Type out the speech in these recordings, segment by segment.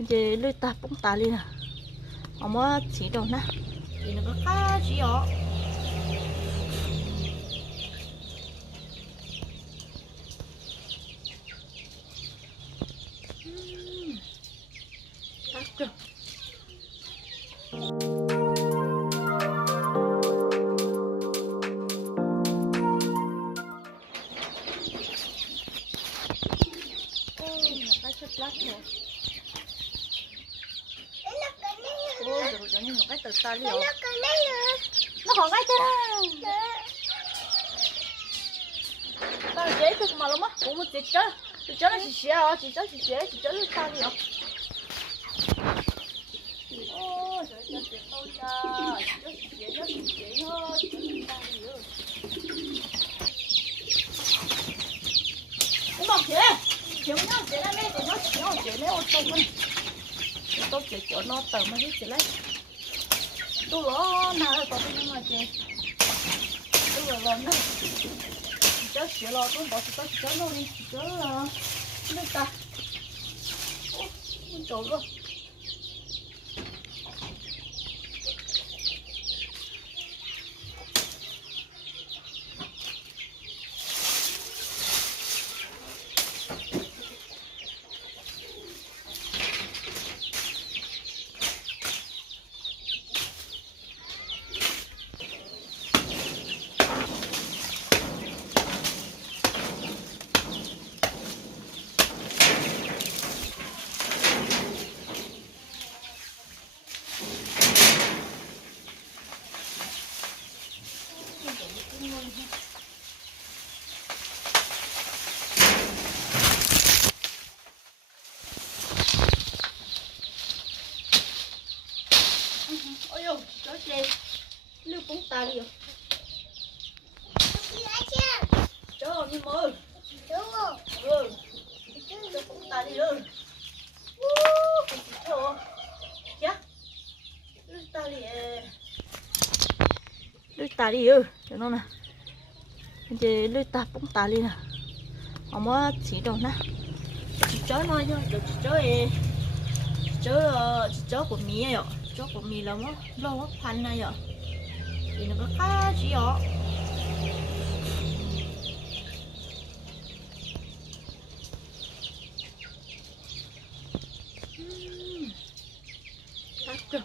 이제 일단 뽕 따리나 어머 지도나 이는 거 가지요. 맞죠? nó cái chất lát rồi. Ôi rồi cho nên một cái từ ta đi rồi. Nó còn cái chứ. Tao chế thức mà lắm á, cũng một chỉ nó chỉ xé à, chỉ cho ta đi rồi. Ôi trời ơi, chết tao cha, chỉ chế thôi, chỉ ta đi rồi. Cũng mặc chế, chế nó chế nó mẹ chế nó chế nó ô tô luôn. Tôi chế chỗ nó tờ mà biết chế lấy. Tôi lo nào có cái nó mà chế. Tôi lo nó. Chớ chế lo tôi bỏ chớ nó đi, chớ nước ta. Ôi, mình trộn luôn. Ôi dồi, chó chê lưu cũng ta đi rồi. Chó như mơ. Ừ. Lưu cũng ta đi rồi. Chó. Chá. Lưu ta đi. Lưu ta đi ư. Cho nó nè. 이제 lưu ta cũng ta đi nè. 어머 지도나. chó nói chứ, chó của mì ấy, chó của mì là nó lâu pan này rồi, thì nó có cá gì đó, cá chưa,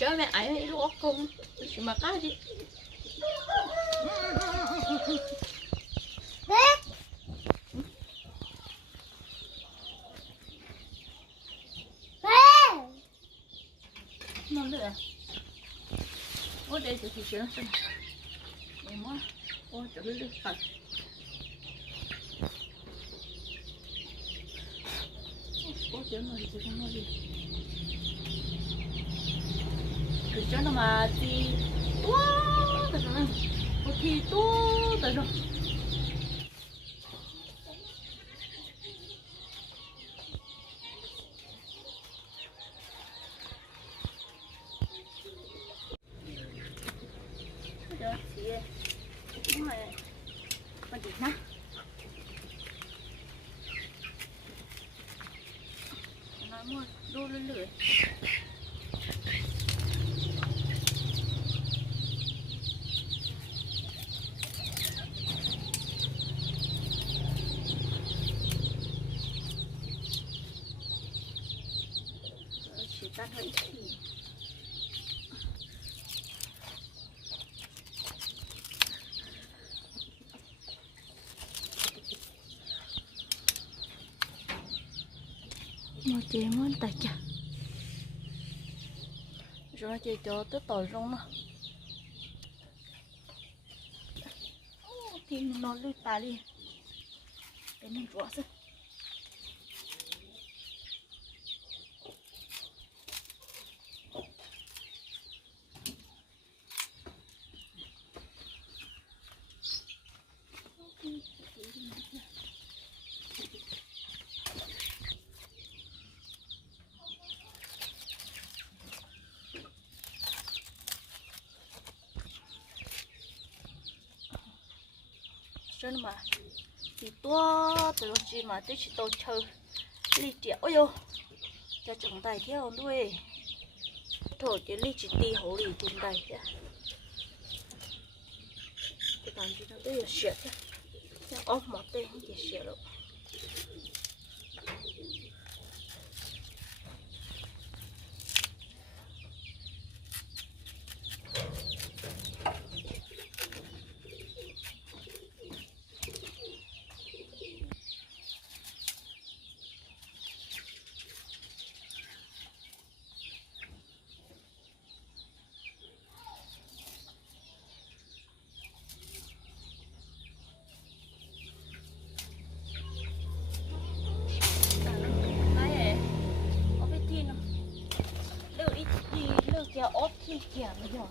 chó mẹ ấy lúc không, chỉ mà cá gì. Nó lửa. Ôi đây thì chỉ nó xem. Em á. Ôi trời ơi thật. Ôi trời ơi thì không nói gì. Cứ cho nó mà thì wow, thật rồi. Ôi thì tốt thật rồi. Đúng rồi, con chị nè, nói mua đu lên lửa, chỉ tắt hơi thì mà chị muốn tay chả rồi chị cho tới tỏi rong nó thì nó lưỡi ta đi để mình rửa xem. chân mà thì tua từ lúc gì mà tới chỉ tàu chơi ly trẻ ôi yo cho chúng tay theo đuôi thổi cái ly chỉ tì hổ lì trên tay thế cái bàn chỉ nó tới giờ sẹt thế ốp một tay không chỉ sẹt đâu kia ốp kia kia bây giờ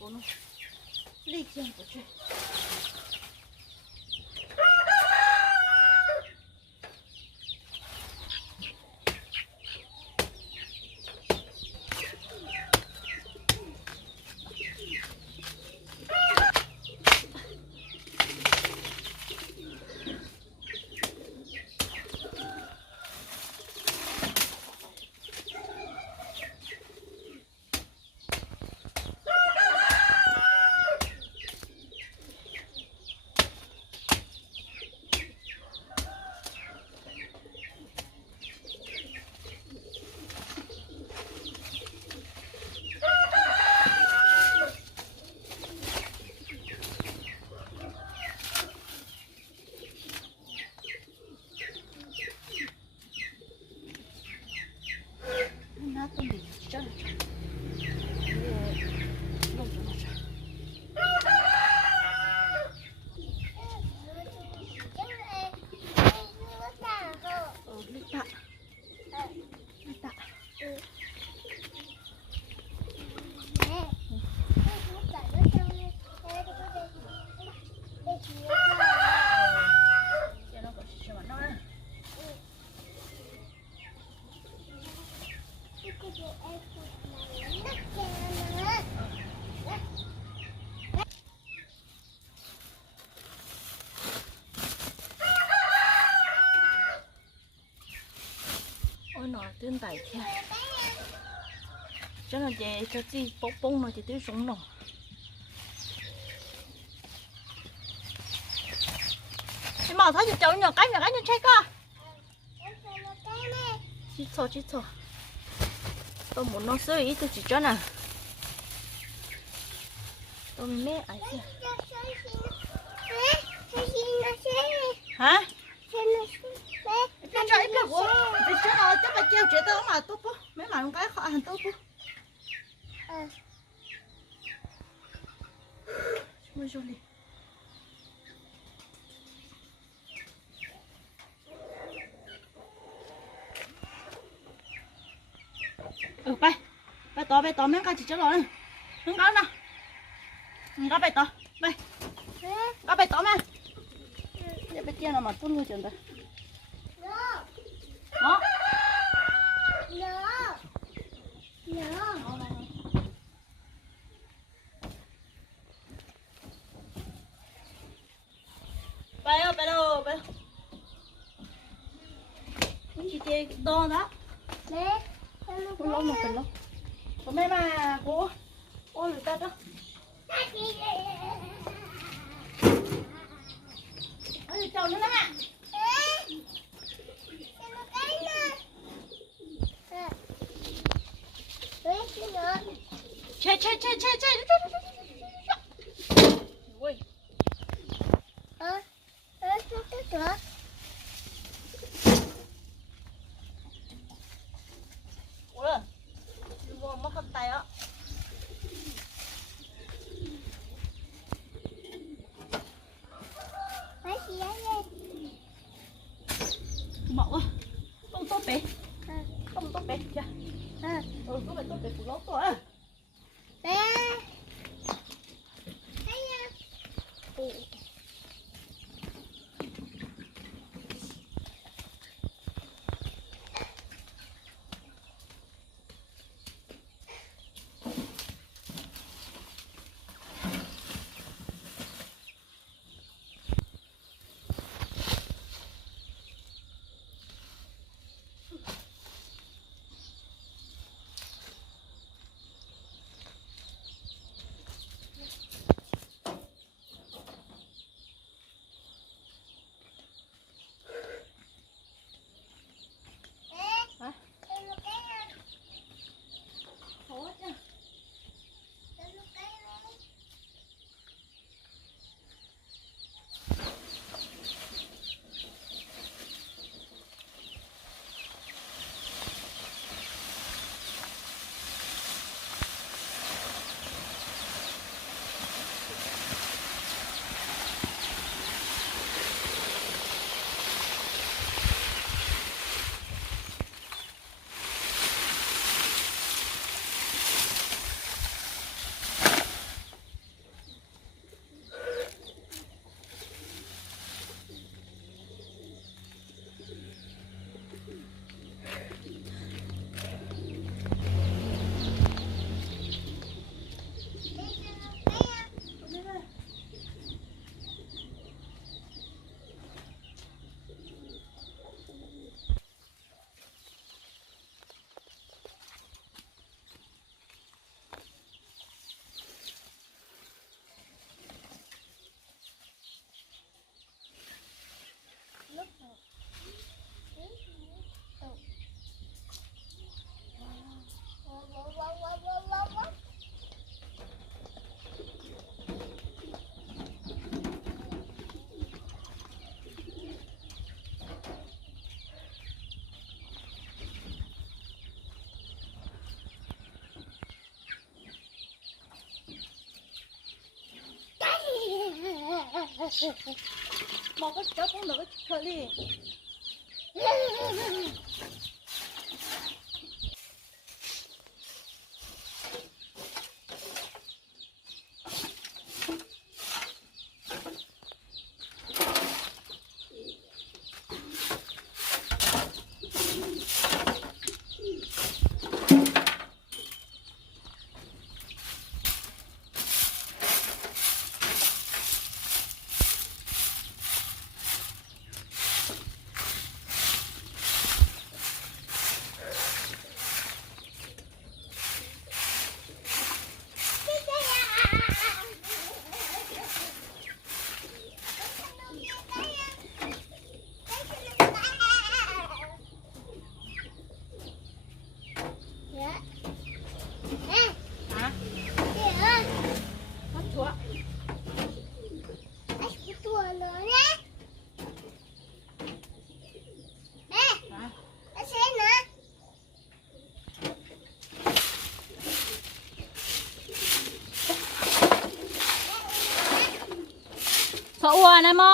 của nó đi chân của chuyện nó tương tải theo cho nó về cho chi bốc bông nó chỉ tới sống nó em bảo thấy cháu nhỏ cái chơi cơ chít thò tôi muốn nó sửa ý tôi chỉ cho nè tôi mẹ ấy hả cho ít là của thì cho nó chắc là treo chuyện tao mà tốt不mấy mà cái họ hành tốt不mua cho đi ไปต่อแม่งกันจิจะรอเลยมึงกันนะมึงก็ไปต่อไปก็ไปต่อแม่อย่าไปเตี้ยนะมาตุ้นมือจนไปเนาะไปเอาไปเอาไปนี่จีเจโดนนะคุณล้มหมดเป็นแล้วผมไม่มาโอ้โอ้หรือตัดอ่ะเอ้ยเจ้านั่นน่ะใช่เว้ยโอ้ยดูวงมาขับไตอ่ะบอกว่าต้องต้มเป็ดจ้ะก็ไปต้มเป็ดกูล้อตัวบอกก็เจ้าพวกเราก็เชอรี่สะอัวนะมอ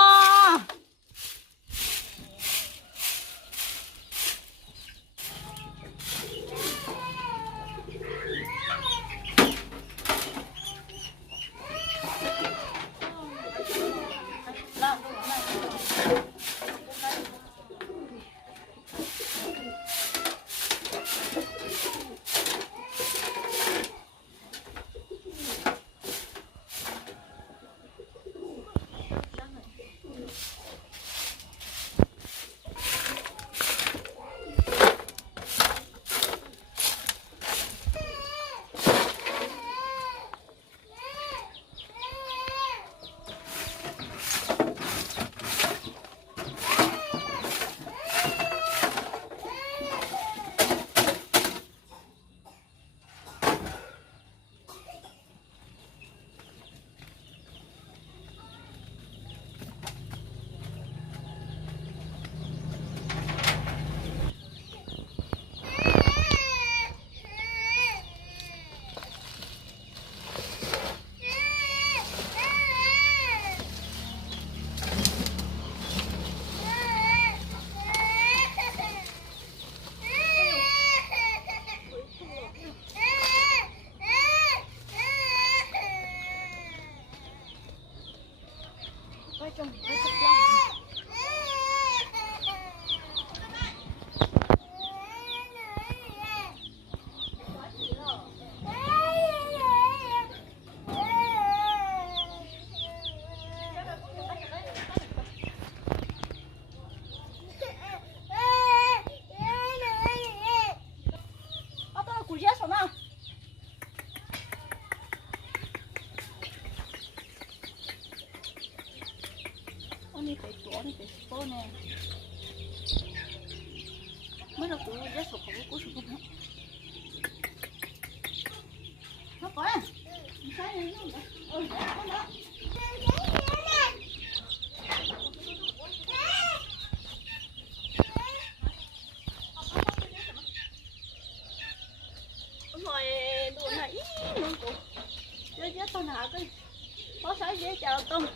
dễ chờ tôm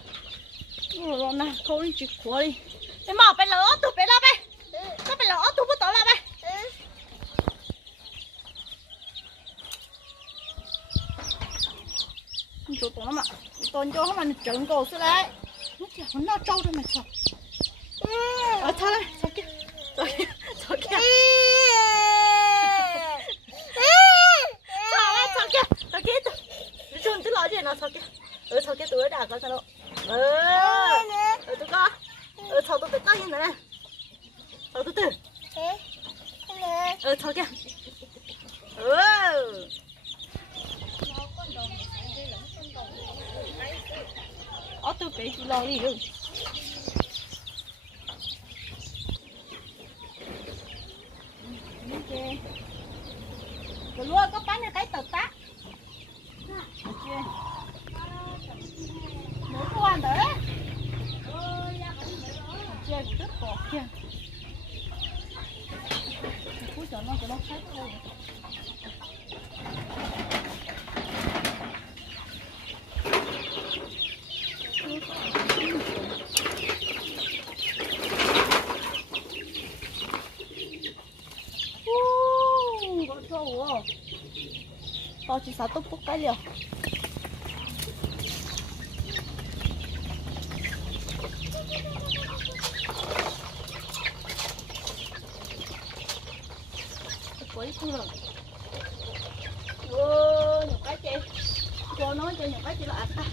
rồi nè thôi đi chịu khổ đi em mà phải lỡ tụi phải la bay có phải lỡ tụi bắt tỏ la bay chỗ tụi nó mà tụi cho nó mà trộn cổ xuống đấy nó chả nó trâu thôi mà sao ở thôi đây sao kia sao kia sao kia sao kia chun tức lo gì nó sao kia sao kia tụi đã có sao đâu tụi con sao tụi tao như này sao tụi sao kia tụi bé chỉ lo đi rồi rồi luôn có bán cái tờ tác mỗi con đấy chơi rất bọt kia cuối chợ nó khác thôi có trâu à tao chỉ sợ tốt cái liều quấy không rồi nhiều cái chị cho nó cho nhiều cái chị là ăn ta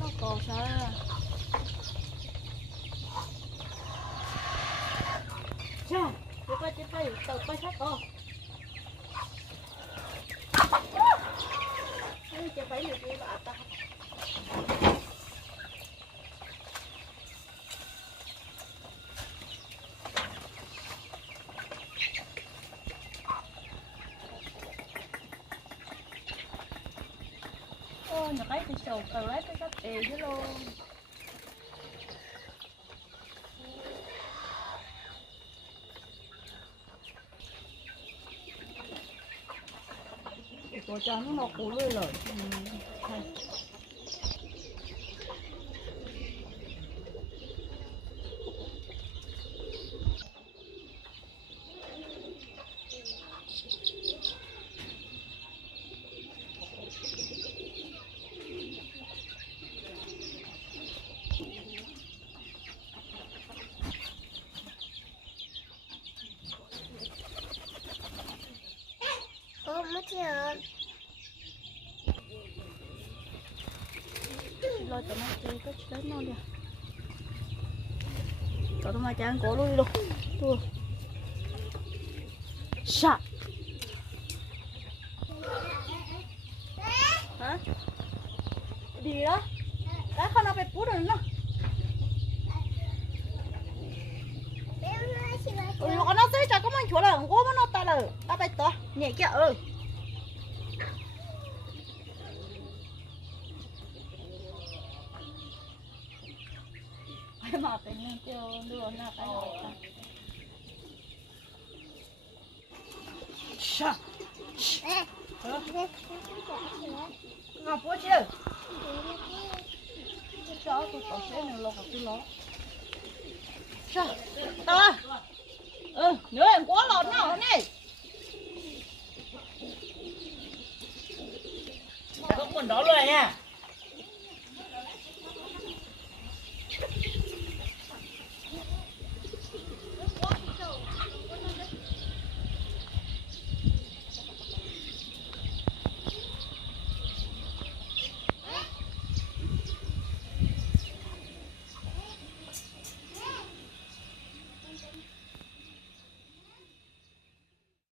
nó còn sao chà tôi coi trên đây tàu quay sát to cái chị phải nhiều cái là ta nhà cái thì sầu từ lấy cái cắt tề chứ luôn tôi cho nó cũ lưỡi lời mất chưa lo cho nó chơi cái đấy nó đi cậu tao mà chán cổ luôn đi luôn thua sạ hả gì đó đã không nó phải cút rồi nó nó sẽ cho có mình chỗ là gỗ nó ta là ta phải to nhẹ kia mà tự nhiên kêu đưa nó cái này sao ngọc bố chứ cho tôi có xe này lo của tôi lo sao tao nữa em quá lọt nào này có quần đó rồi nha.